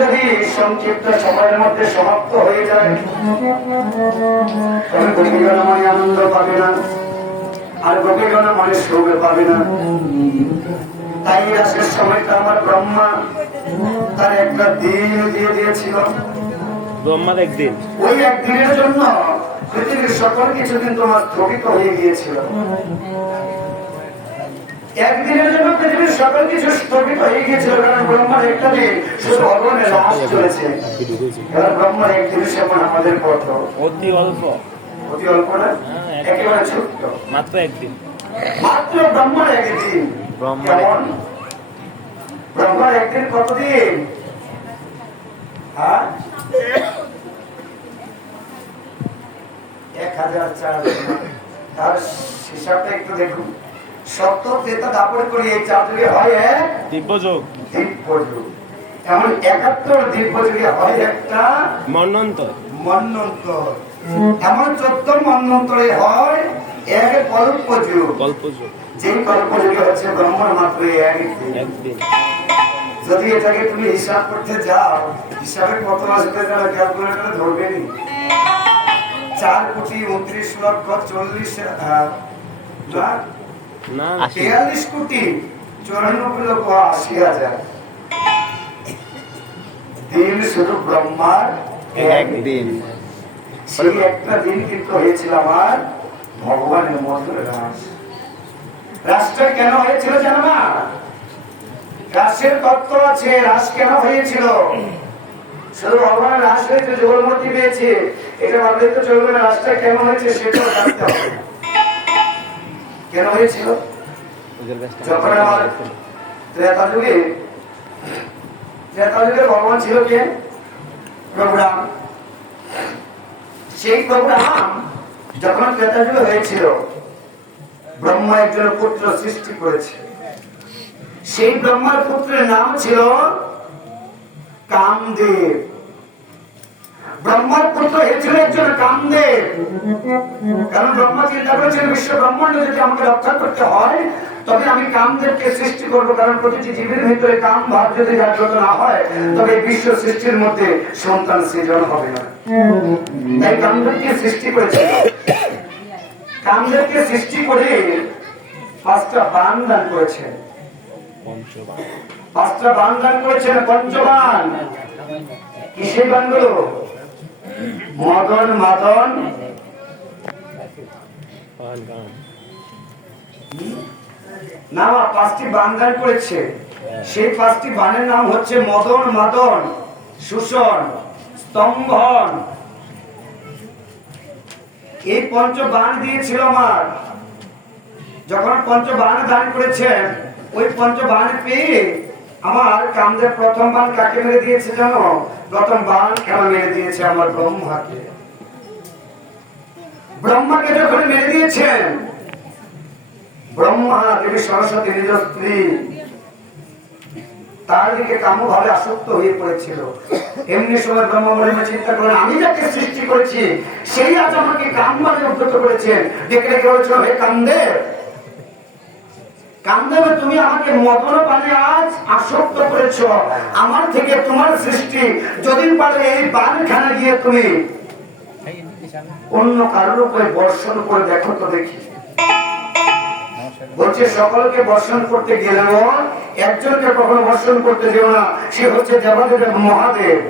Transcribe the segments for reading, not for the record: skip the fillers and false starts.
যদি সংক্ষিপ্ত সময়ের মধ্যে সমাপ্ত হয়ে যায় তবে গোপীগণ মনে আনন্দ পাবে না, আর গোপীগণ মনে সুখ পাবে না। তাই আজকের সময়টা আমার ব্রহ্মা তার একটা দিন দিয়ে দিয়েছিল। ব্রহ্মার একদিন, ওই একদিনের জন্য পৃথিবীর সকল কিছু কিন্তু আমার স্থগিত হয়ে গিয়েছিল। একদিনের জন্য পৃথিবীর সকল কিছু স্থগিত হয়ে গিয়েছিল, কারণ ব্রহ্মার একটা দিন শুধু অগণে রাস চলেছে। কারণ ব্রহ্মার একদিন সেমন আমাদের কত অতি অল্প, অতি অল্প না, একেবারে ছোট্ট, মাত্র একদিন। মাত্র ব্রহ্মার একদিন। ব্রহ্মার কেমন? ব্রহ্মার একদিন কতদিন? হ্যাঁ, 1004 দিন। তার হিসাবটা একটু দেখুন। সত্য ত্রেতা দাপড় করি এই চার যুগে হয় এক দিব্যযোগ, দিব্যযুগ। এমন 71 দিব্যযুগে হয় একটা মন্বন্তর, মন্বন্তর। এমন 14 মন্বন্তরে হয় এক কল্পযুগ। কল্পযোগ, যে কল্পযুগে হচ্ছে ব্রহ্মার মাত্র একদিন। যদি এটাকে তুমি হিসাব করতে যাও, হিসাবে কত আসবে যারা ক্যালকুলেটরে ধরবে নি। 4,29,40,40,000 না, 43,94,80,000 দিন শুধু ব্রহ্মার একদিন। সেই একটা দিন কিন্তু হয়েছিল আমার ভগবানের মধুর রাস। রাসটা কেন হয়েছিল জানো না? রাসের তত্ত্ব আছে। রাস কেন হয়েছিল? শুধু ভগবানের রাস হয়েছে, যুগলমতি পেয়েছে, এটা ভাবলে তো চলবে না। রাসটা কেন হয়েছে সেটাও জানতে হবে। কেন হয়েছিল? যখন আমার ত্রেতা যুগে ভগবান ছিল কে? প্রভুরাম। সেই প্রভুরাম যখন ত্রেতা যুগে হয়েছিল, ব্রহ্মা একজন পুত্র সৃষ্টি করেছে। সেই ব্রহ্মার পুত্রের নাম ছিল কামদেব। ব্রহ্মার পুত্র হয়েছিল একজন কামদেব। কারণ ব্রহ্মা চিন্তা করেছেন বিশ্ব ব্রহ্মাণ্ড যদি আমাকে রক্ষা করতে হয় তবে আমি কামদেবকে সৃষ্টি করবো। কারণ প্রতিটি জীবের ভিতরে কাম ভাব যদি জাগ্রত না হয় তবে বিশ্ব সৃষ্টির মধ্যে সন্তান সৃজন হবে না। তাই কামদেবকে সৃষ্টি করেছিল। কামদেবকে সৃষ্টি করে 5টা বাণ দান করেছেন। 5টা বাণ দান করেছেন, পঞ্চবাণ। কি সেই বাণগুলো? মদন, মাদন, না, 5টি বাণ দান করেছে। সেই 5টি বাণের নাম হচ্ছে মদন, মাদন, শোষণ, স্তম্ভন। এই পঞ্চবাণ দিয়েছিল আমার। যখন পঞ্চবাণ দান করেছেন, ওই পঞ্চবাণ পেয়ে আমার কামদেব প্রথম বাণ কাকে মেরে দিয়েছে জানো? প্রথম বাণ কেন মেরে দিয়েছে? আমার ব্রহ্মাকে। ব্রহ্মাকে যখন মেরে দিয়েছেন, ব্রহ্মা দেবী সরস্বতী নিজ স্ত্রী তার দিকে কামভাবে আসক্ত হয়ে পড়েছিল। এমনি সময় ব্রহ্মা মনে চিন্তা করেন, আমি যাকে সৃষ্টি করেছি সেই আজ আমাকে কামভাবে উদ্ধত করেছেন। ডেকে ডেকে বলেছিল, হে কামদেব, কামদেব, তুমি আমাকে মদন পানে আজ আসক্ত করেছ। আমার থেকে তোমার সৃষ্টি, যদি পারে এই বাণখানা গিয়ে তুমি অন্য কারোর উপরে বর্ষণ করে দেখো তো দেখি। বলছে, সকলকে বর্ষণ করতে গেলেও একজনকে কখনো বর্ষণ করতে যেও না, সে হচ্ছে দেবাদেবের মহাদেব।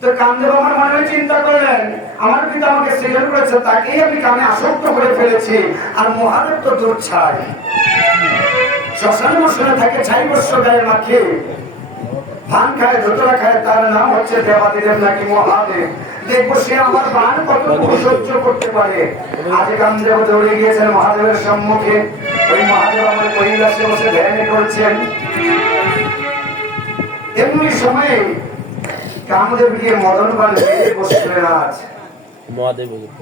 তো কামদেব আমার মনে চিন্তা করলেন, আমার পিতা আমাকে সৃজন করেছে, তাকেই আমি কামে আসক্ত করে ফেলেছি। আর মহাদেব তো দূর ছাই, শ্মশানে মশানে থাকে, ছাই বর্ষ গায়ে মাখে, ভান খায়, ধোতরা খায়, তার নাম হচ্ছে দেবাদেব নাকি মহাদেব। দেখবো সে আমার বাণ কতটুকু সহ্য করতে পারে। আজ কামদেব দৌড়ে গিয়েছেন মহাদেবের সম্মুখে। ওই মহাদেব আমার কৈলাসে বসে ধ্যান করছেন। এমনি সময়ে কামদেব গিয়ে মদন বাণ মেরে বসছিলেন আজ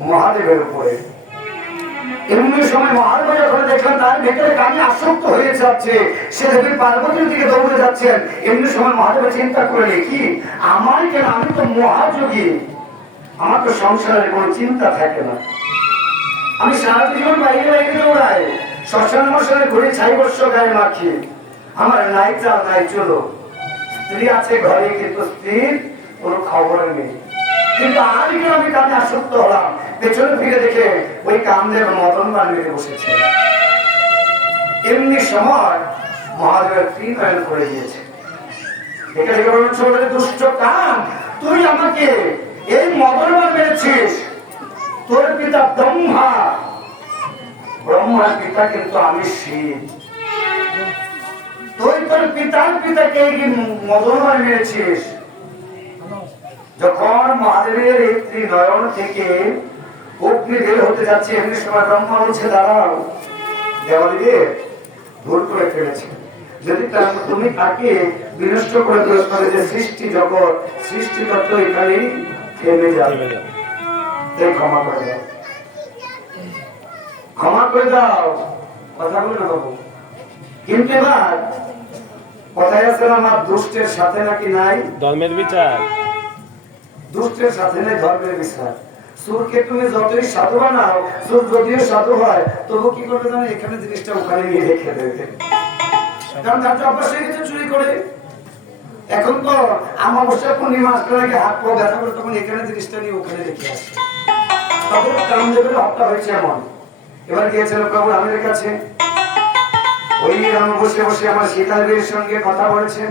মহাদেবের উপরে। এমনি সময় মহাদেব যখন দেখলেন তার ভেতরে কামে আসক্ত হয়ে যাচ্ছে, সে দেবী পার্বতীর দিকে দৌড়ে যাচ্ছেন। এমনি সময় মহাদেব চিন্তা করলেন, কি আমার কেন, আমি তো মহাযোগী, আমার তো সংসারের কোন চিন্তা থাকে না, আমি সারা জীবন বাইরে বাইরে দৌড়াই, শ্মশান মশানে ঘুরে, ছাই বর্ষ গায়ে মাখি, আমার নাই চাল নাই চলো, স্ত্রী আছে ঘরে, কিন্তু স্ত্রীর কোনো খবর নেই। কিন্তু আজকে আমি কামে আসক্ত হলাম, পেছনে ফিরে দেখে ওই কামদেব মদন বানিয়ে বসেছে। এমনি সময় মহাদেবের ত্রিনয়ন করে দিয়েছে। এখানে চলে দুষ্ট কাম, তুই আমাকে এই মদনবার মেরেছিস। তোর পিতা ব্রহ্মা, ব্রহ্মার পিতা কিন্তু আমি শিব। তুই তোর পিতার পিতাকে মদনবার মেরেছিস। যখন মহাদেবের এই ত্রিনয়ন থেকে অগ্নি বের হতে যাচ্ছে, এমনি সময় ব্রহ্মা বলছে, দাঁড়াও দেওয়ালিদেব, ভুল করে ফেলেছে। যদি তুমি তাকে বিনষ্ট করে দিলে যে সৃষ্টি জগৎ সৃষ্টিকর্ত এখানেই থেমে যাবে। তাই ক্ষমা করে দাও, ক্ষমা করে দাও। কথা বলে না বাবু। কিন্তু এবার কথায় আছে না, আমার দুষ্টের সাথে নাকি নাই ধর্মের বিচার, দুষ্টের সাথে নেই ধর্মের বিচার। সুরকে তুমি যতই সাধু বানাও, সুর যদিও সাধু হয়, তবু কি করবে জানো, এখানে জিনিসটা ওখানে নিয়ে রেখে দেবে। কারণ তার তো অভ্যাস হয়ে গেছে চুরি করে। এখন তো অমাবস্যা পূর্ণিমা আসলে নাকি হাত পা ব্যথা করে, তখন এখানে জিনিসটা নিয়ে ওখানে রেখে আসে। তাদের কামদেবের হত্যা হয়েছে এমন। এবার গিয়েছিল প্রভু রামের কাছে, ওই রাম বসে বসে আমার সীতাদেবীর সঙ্গে কথা বলেছেন।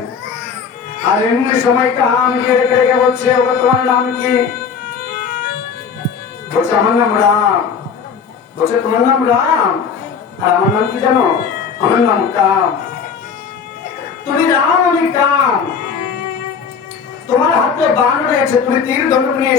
আর এমনি সময় কাম গিয়ে রেখে রেখে বলছে, ওটা তোমার নাম কি? বলছে আমার নাম রাম। বলছে তোমার নাম রাম, আর আমার নাম কি জানো? আমার নাম কাম। তুমি রাম, আমি কাম। তোমার হাতে বাণ রয়েছে, তুমি তীর ধনুক নিয়ে